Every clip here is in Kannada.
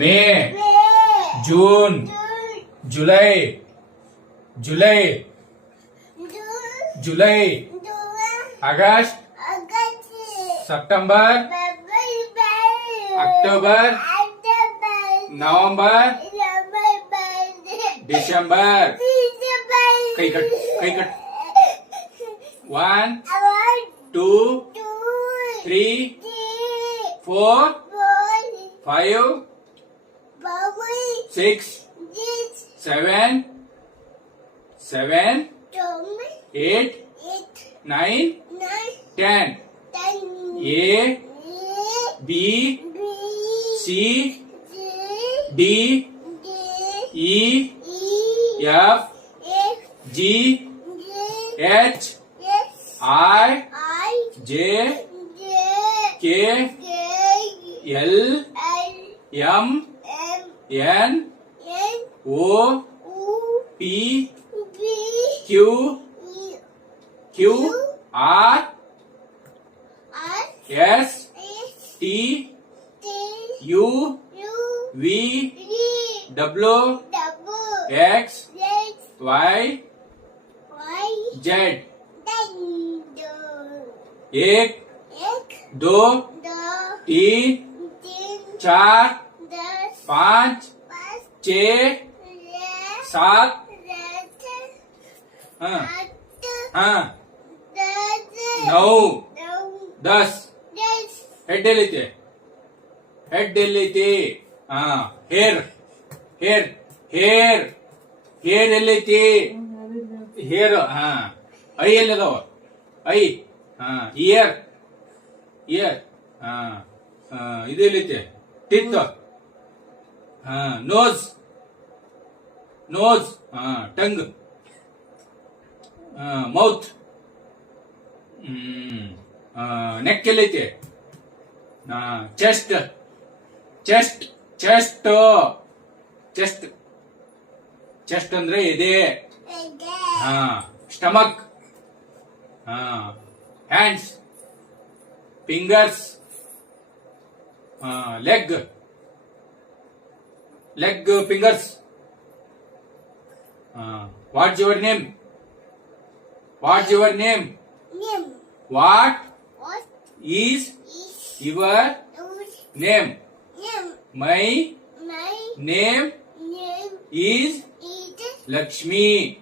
మే, June, July, July, July, August, September, October, November, December. కై కట్, కై కట్. 1 2 3 4 5 6 7 8 9 10. A B C D E F G H I J K L M N O P Q Q R S T U V W X Y Z. 1 2 3 4 5 6 7 9 10. Head लेते, हेड लेते. हेयर, हेयर, हेयर, हेयर लेते. हेयर. ऐ लेदाव, ऐ. Ear, ear. इधे लेते. Teeth. Nose, nose. Tongue. Mouth. Neck लेते. Chest, chest, chest, chest, chest ಅಂದ್ರೆ ಎದೆ. Stomach. Hands, fingers, leg, leg, fingers. What's your name? What's your name? What is your name? My name is Lakshmi.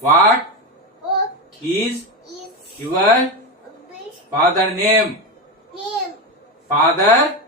What is your father name? Father